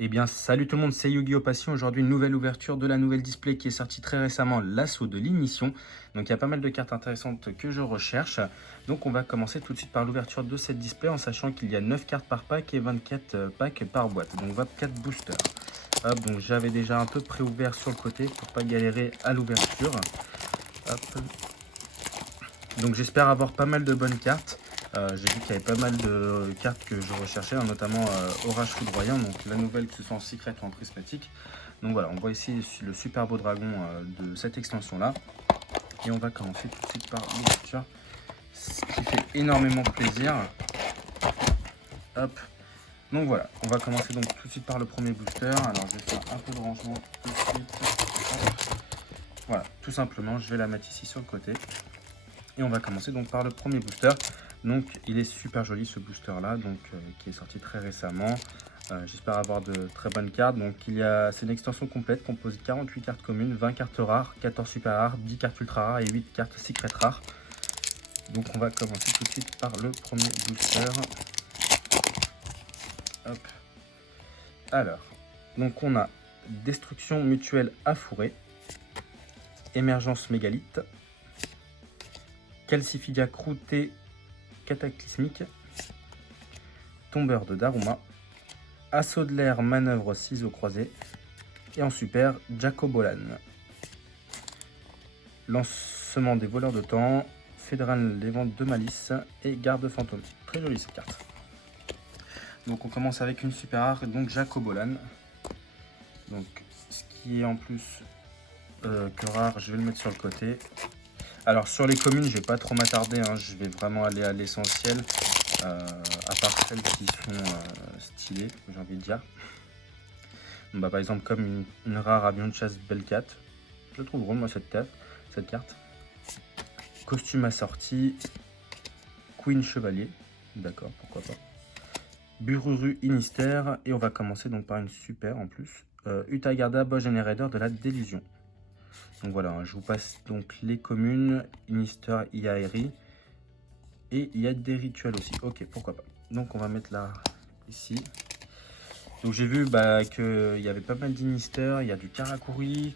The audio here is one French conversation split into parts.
Eh bien, salut tout le monde, c'est Yu-Gi-Oh! Passion. Aujourd'hui, une nouvelle ouverture de la nouvelle display qui est sortie très récemment, l'assaut de l'ignition. Donc, il y a pas mal de cartes intéressantes que je recherche. Donc, on va commencer tout de suite par l'ouverture de cette display en sachant qu'il y a 9 cartes par pack et 24 packs par boîte. Donc, 24 boosters. Hop, donc j'avais déjà un peu pré-ouvert sur le côté pour pas galérer à l'ouverture. Hop. Donc, j'espère avoir pas mal de bonnes cartes. J'ai vu qu'il y avait pas mal de cartes que je recherchais, hein, notamment Orage Foudroyant, donc la nouvelle que ce soit en secret ou en prismatique. Donc voilà, on voit ici le super beau dragon de cette extension là. Et on va commencer tout de suite par l'ouverture, ce qui fait énormément plaisir. Hop. Donc voilà, on va commencer donc tout de suite par le premier booster. Alors je vais faire un peu de rangement tout de suite. Hop. Voilà, tout simplement, je vais la mettre ici sur le côté. Et on va commencer donc par le premier booster. Donc il est super joli ce booster là, donc qui est sorti très récemment. J'espère avoir de très bonnes cartes. Donc c'est une extension complète composée de 48 cartes communes, 20 cartes rares, 14 super rares, 10 cartes ultra rares et 8 cartes secret rares. Donc on va commencer tout de suite par le premier booster. Hop. Alors, donc on a destruction mutuelle affourée, émergence mégalithe, calcifidia croûtée cataclysmique, tombeur de Daruma, assaut de l'air manœuvre ciseaux croisés, et en super Jacobolan. Lancement des voleurs de temps, fédéral des ventes de malice et garde fantôme. Très jolie cette carte. Donc on commence avec une super rare, donc Jacobolan. Donc ce qui est en plus que rare, je vais le mettre sur le côté. Alors sur les communes, je vais pas trop m'attarder, hein, je vais vraiment aller à l'essentiel, à part celles qui sont stylées, j'ai envie de dire. Bah, par exemple comme une rare avion de chasse Bellcat, je trouve drôle moi cette carte. Costume assorti, Queen Chevalier, d'accord, pourquoi pas. Bururu Inister, et on va commencer donc par une super en plus, Utagarda Boss Generator de la Délusion. Donc voilà, hein, je vous passe donc les communes, Inister, Iaeri, et il y a des rituels aussi, ok, pourquoi pas. Donc on va mettre là, ici. Donc j'ai vu qu'il y avait pas mal d'Inister, il y a du Karakuri,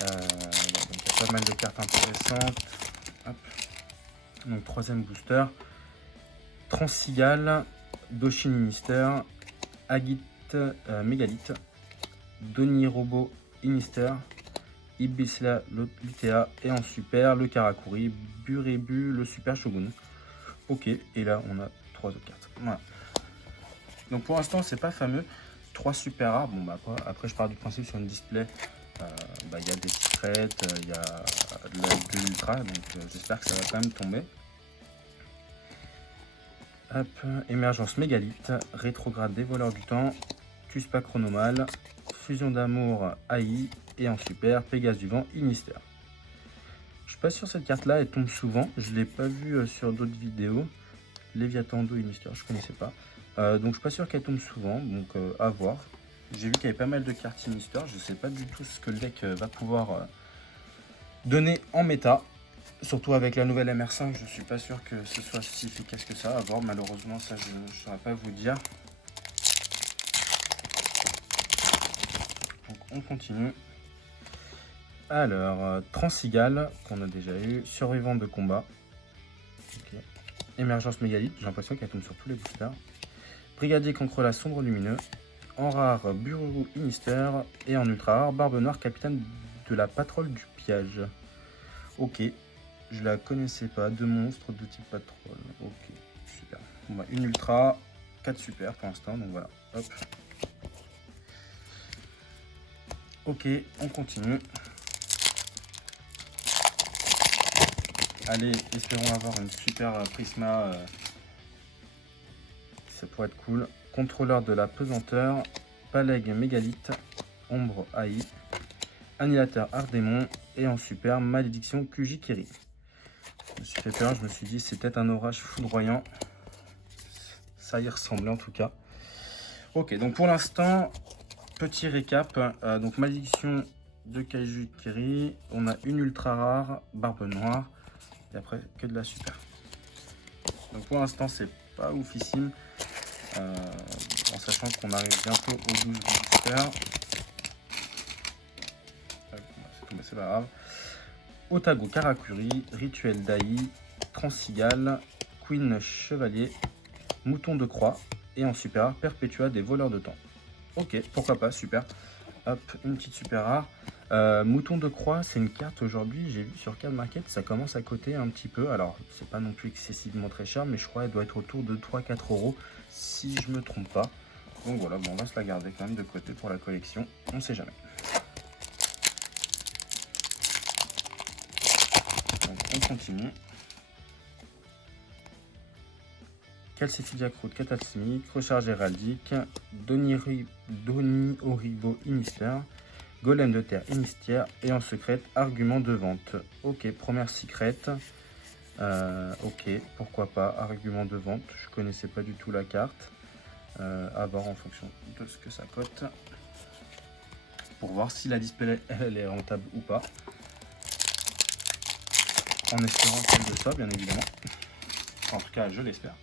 donc il y a pas mal de cartes intéressantes. Hop. Donc troisième booster, Transigal, Doshin Inister, Agit Mégalithe, Doni Robo Inister, Ibisla Lutea, et en super le Karakuri, Burebu, le super Shogun. Ok, et là on a 3 autres cartes. Voilà. Donc pour l'instant c'est pas fameux. 3 super rares. Bon bah après je pars du principe sur une display. Il y a des secrets, il y a de l'ultra, donc j'espère que ça va quand même tomber. Hop, émergence mégalithe, rétrograde des voleurs du temps, Cuspa chronomal, fusion d'amour AI, et en super Pégase du vent Inister. Je suis pas sûr cette carte là, elle tombe souvent, je l'ai pas vue sur d'autres vidéos. Léviathan do Inister, je connaissais pas. Donc je suis pas sûr qu'elle tombe souvent, donc à voir. J'ai vu qu'il y avait pas mal de cartes Inister, je sais pas du tout ce que le deck va pouvoir donner en méta. Surtout avec la nouvelle MR5, je suis pas sûr que ce soit si efficace que ça. À voir, malheureusement, ça je ne saurais pas vous dire. Donc on continue. Alors, Transigal, qu'on a déjà eu. Survivant de combat. Okay. Émergence mégalithe, j'ai l'impression qu'elle tombe sur tous les boosters. Brigadier contre la sombre lumineux. En rare, Bururu Inister. Et en ultra rare, Barbe Noire, capitaine de la patrouille du piège. Ok. Je la connaissais pas, 2 monstres de type patrouille. Ok, super. Bon, bah, une ultra, 4 super pour l'instant, donc voilà. Hop. Ok, on continue. Allez, espérons avoir une super Prisma. Ça pourrait être cool. Contrôleur de la pesanteur, Paleg Mégalithe, Ombre AI, Annihilateur Ardémon, et en super Malédiction Kujikiri. Je me suis fait peur, je me suis dit c'est peut-être un orage foudroyant. Ça y ressemblait en tout cas. Ok, donc pour l'instant, petit récap. Donc malédiction de Kujikiri, on a une ultra rare, Barbe Noire, et après que de la super. Donc pour l'instant c'est pas oufissime. en sachant qu'on arrive bientôt aux 12 boosters. C'est tombé, c'est pas grave. Otago Karakuri, Rituel Dai, Transigal, Queen Chevalier, Mouton de Croix et en super rare Perpetua des voleurs de temps. Ok, pourquoi pas, super. Hop, une petite super rare. Mouton de Croix, c'est une carte aujourd'hui, j'ai vu sur Card Market, ça commence à coter un petit peu. Alors, c'est pas non plus excessivement très cher, mais je crois qu'elle doit être autour de 3-4 euros, si je me trompe pas. Donc voilà, bon, on va se la garder quand même de côté pour la collection, on sait jamais. Donc, on continue. Calcéphile Croûte Cataclysmique, Recharge Héraldique, Donny Oribo Inister, Golem de Terre Inistière et en secrète Argument de vente. Ok, première secrète. Ok, pourquoi pas, Argument de vente. Je connaissais pas du tout la carte. À voir en fonction de ce que ça cote. Pour voir si la display elle est rentable ou pas. En espérant qu'elle le soit, bien évidemment. En tout cas, je l'espère.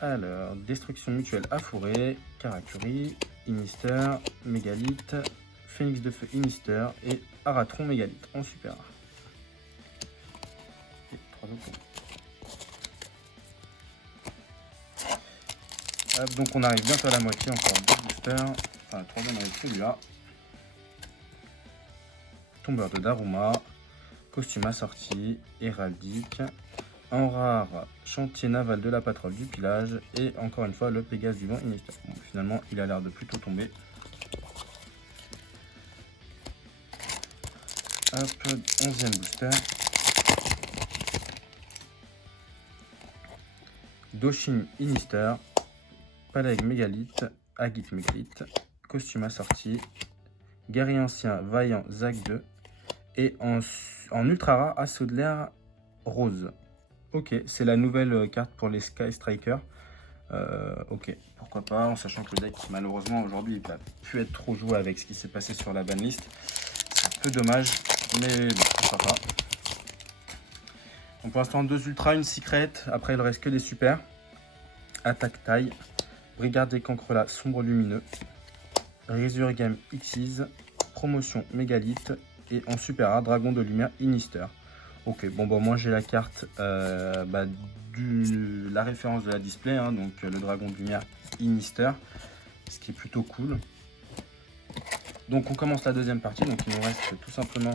Alors, Destruction Mutuelle Afouré, Karakuri, Inister, Mégalithe, Phénix de Feu Inister et Aratron Mégalithe en super rare. Et 3 autres. Hop, donc on arrive bientôt à la moitié, encore 2 boosters. Enfin, la troisième avec celui-là. Tombeur de Daruma, costume assorti, héraldique. En rare, chantier naval de la patrouille du pillage. Et encore une fois, le Pégase du vent Inister. Bon, finalement, il a l'air de plutôt tomber. Hop, 11e booster. Doshin Inister. Paleg Mégalithe. Agite Mégalithe. Costume assorti. Guerrier ancien Vaillant Zag 2. Et en ultra rare, Assaut de l'air Rose. Ok, c'est la nouvelle carte pour les Sky Strikers. Ok, pourquoi pas, en sachant que le deck, malheureusement, aujourd'hui, il va plus être trop joué avec ce qui s'est passé sur la banlist. C'est un peu dommage, mais bon, pourquoi pas. Donc pour l'instant, 2 ultras, une secret. Après, il reste que des super. Attaque taille. Brigade des Cancrelats, Sombre Lumineux. Resurgam Xyz. Promotion Mégalithe. Et en super rare, Dragon de Lumière Inister. Ok, bon, bah, moi j'ai la carte, la référence de la display, hein, donc le Dragon de Lumière Inister, ce qui est plutôt cool. Donc on commence la deuxième partie, donc il nous reste tout simplement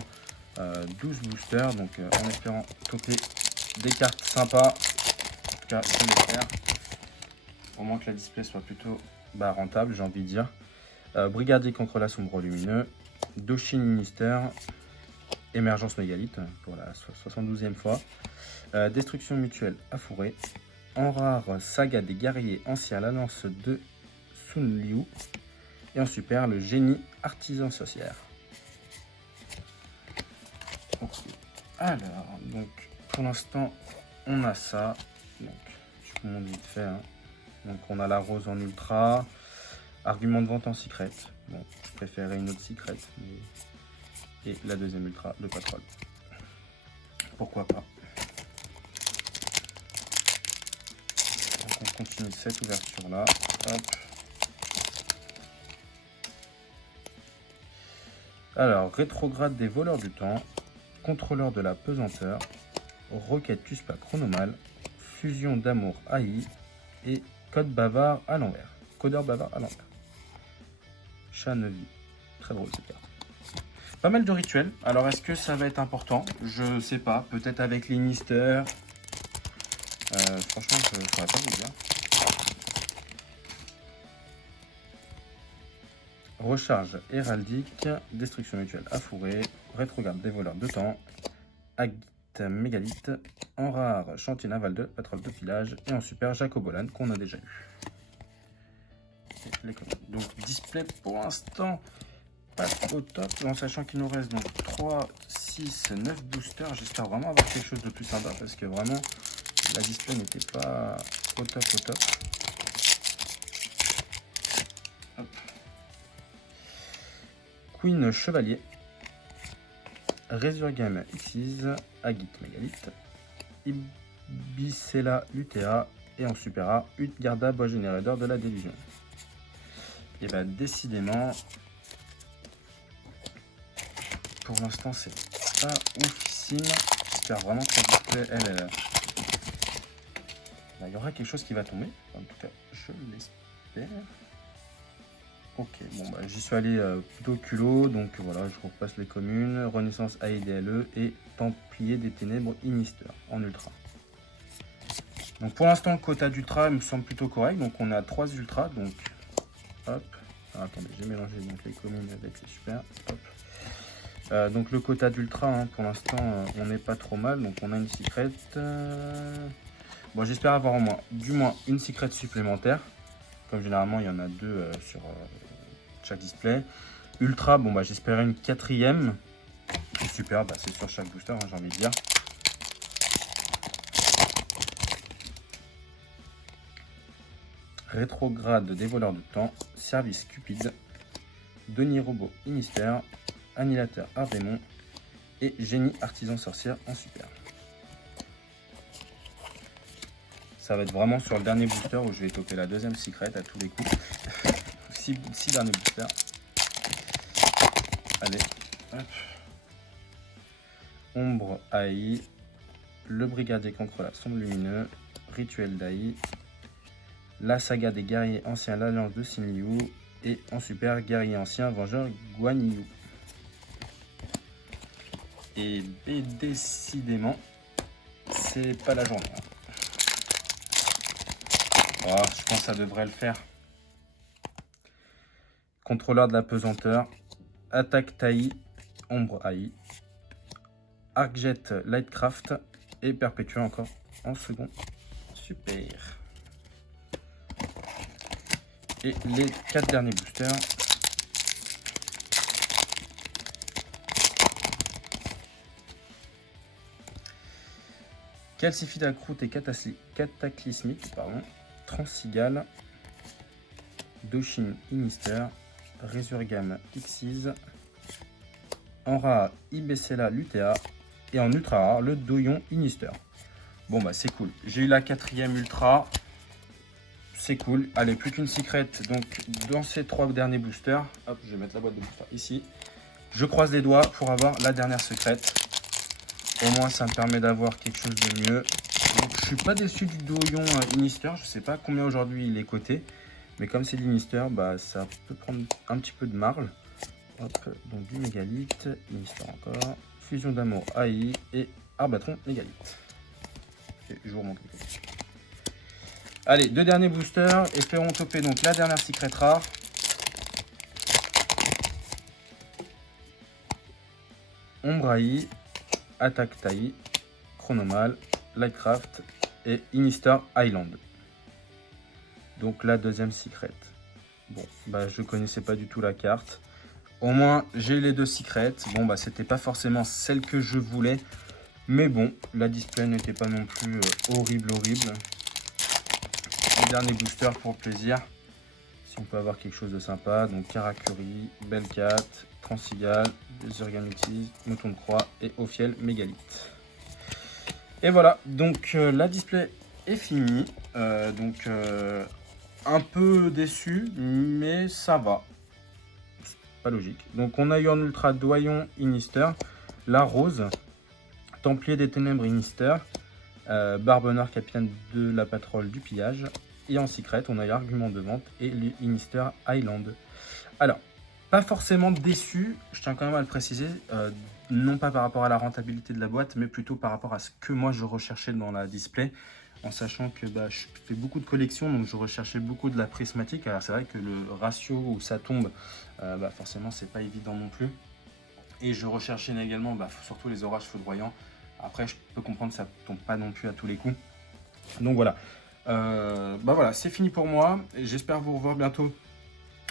12 boosters, donc en espérant toper des cartes sympas, en tout cas je l'espère, au moins que la display soit plutôt rentable, j'ai envie de dire. Brigadier contre la sombre lumineux, Doshin Inister, Émergence Mégalithe pour la 72e fois. Destruction mutuelle Afouré. En rare, Saga des guerriers anciens à la lance de Sun Liu. Et en super, le génie artisan sorcière. Okay. Alors, donc pour l'instant, on a ça. Donc, je vous montre vite fait. Hein. Donc, on a la rose en ultra. Argument de vente en secret. Bon, je préférais une autre secret. Mais... Et la deuxième ultra, le patrol. Pourquoi pas. Donc on continue cette ouverture là. Hop. Alors, rétrograde des voleurs du temps, contrôleur de la pesanteur, requête Tuspa chronomale, fusion d'amour AI et code bavard à l'envers. Codeur bavard à l'envers. Chat Nevi. Très drôle cette carte. Pas mal de rituels. Alors, est-ce que ça va être important? Je sais pas. Peut-être avec les Inister. Franchement, je ne saurais pas vous dire. Recharge héraldique, destruction mutuelle Afouré, rétrograde des voleurs de temps, Agite Mégalithe, en rare chantier naval de patrouille de pillage et en super Jacobolan qu'on a déjà eu. Donc display pour l'instant pas au top, en sachant qu'il nous reste donc 3, 6, 9 boosters. J'espère vraiment avoir quelque chose de plus sympa parce que vraiment la display n'était pas au top au top. Hop. Queen Chevalier, Resurgam Xyz, Agite Mégalithe, Ibicella Lutea Et en super rare, Utgarda, bois générateur de la délusion. Et bah décidément, pour l'instant c'est pas oufissime. J'espère vraiment que la display, elle il y aura quelque chose qui va tomber. En tout cas, je l'espère. Ok, bon bah j'y suis allé plutôt culot, donc voilà, je repasse les communes, Renaissance AIDLE et Templier des Ténèbres Inister en ultra. Donc pour l'instant, le quota d'ultra me semble plutôt correct, donc on a 3 ultras, donc hop, alors, attendez, j'ai mélangé donc les communes avec les super, hop. Donc le quota d'ultra, hein, pour l'instant, on n'est pas trop mal, donc on a une secret. Bon, j'espère avoir au moins, du moins une secret supplémentaire. Comme généralement, il y en a 2 sur chaque display. Ultra, bon bah j'espérais une 4e. Super, bah, c'est sur chaque booster, hein, j'ai envie de dire. Rétrograde des voleurs de temps, service cupide, Denis Robot Inister, Annihilateur Ardémon et Génie Artisan Sorcière en super. Ça va être vraiment sur le dernier booster où je vais toper la 2e secret à tous les coups. 6 derniers boosters. Allez, hop. Ombre AI, le Brigadier contre la Sombre Lumineux, Rituel d'AI, la saga des guerriers anciens, l'alliance de Sinliu, et en super, guerrier ancien, vengeur Guan Yu. Et décidément, c'est pas la journée. Oh, je pense que ça devrait le faire. Contrôleur de la pesanteur, attaque Tai, ombre AI, Arcjet Lightcraft et Perpétuel encore en second. Super. Et les 4 derniers boosters. Calcifide à croûte et cataclysmique, pardon. Transigale, Doshin Inister, Resurgam Xyz, en rare Ibessela Lutea et en ultra rare le Doyon Inister. Bon bah c'est cool, j'ai eu la 4e ultra, c'est cool. Allez, plus qu'une secret donc dans ces 3 derniers boosters. Hop, je vais mettre la boîte de booster ici. Je croise les doigts pour avoir la dernière secrète. Au moins ça me permet d'avoir quelque chose de mieux. Donc, je suis pas déçu du Doyon Inister, je sais pas combien aujourd'hui il est coté. Mais comme c'est l'Inister, bah, ça peut prendre un petit peu de marge. Hop, donc du mégalith, Inister encore, fusion d'amour AI et Arbatron mégalith. Et je vous remonte les côtés. Allez, 2 derniers boosters. Espérons toper donc la dernière secret rare. Ombre AI, Attaque Tai, Chronomal, Lightcraft et Inister Island. Donc la 2e secret. Bon, bah je connaissais pas du tout la carte. Au moins j'ai eu les 2 secrets. Bon bah c'était pas forcément celle que je voulais. Mais bon, la display n'était pas non plus horrible. Le dernier booster pour plaisir. Si on peut avoir quelque chose de sympa. Donc Karakuri, Belcat, Transigal, Zurgamixis, Mouton de Croix et Ophiel Mégalith. Et voilà, donc la display est finie. Un peu déçu, mais ça va. C'est pas logique. Donc on a eu en ultra Doyon Inister, la Rose, Templier des Ténèbres Inister, Barbe Noire, capitaine de la patrouille du pillage. Et en secret, on a eu Argument de vente et l'Inister Island. Alors, pas forcément déçu, je tiens quand même à le préciser, non pas par rapport à la rentabilité de la boîte, mais plutôt par rapport à ce que moi je recherchais dans la display. En sachant que je fais beaucoup de collections, donc je recherchais beaucoup de la prismatique. Alors c'est vrai que le ratio où ça tombe, forcément c'est pas évident non plus. Et je recherchais également surtout les orages foudroyants. Après je peux comprendre que ça tombe pas non plus à tous les coups. Donc voilà. Voilà, c'est fini pour moi. J'espère vous revoir bientôt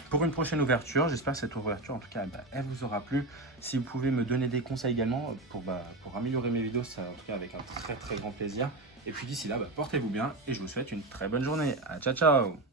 pour une prochaine ouverture. J'espère que cette ouverture en tout cas elle vous aura plu. Si vous pouvez me donner des conseils également pour améliorer mes vidéos, ça en tout cas avec un très grand plaisir. Et puis d'ici là, portez-vous bien et je vous souhaite une très bonne journée. Ciao ciao.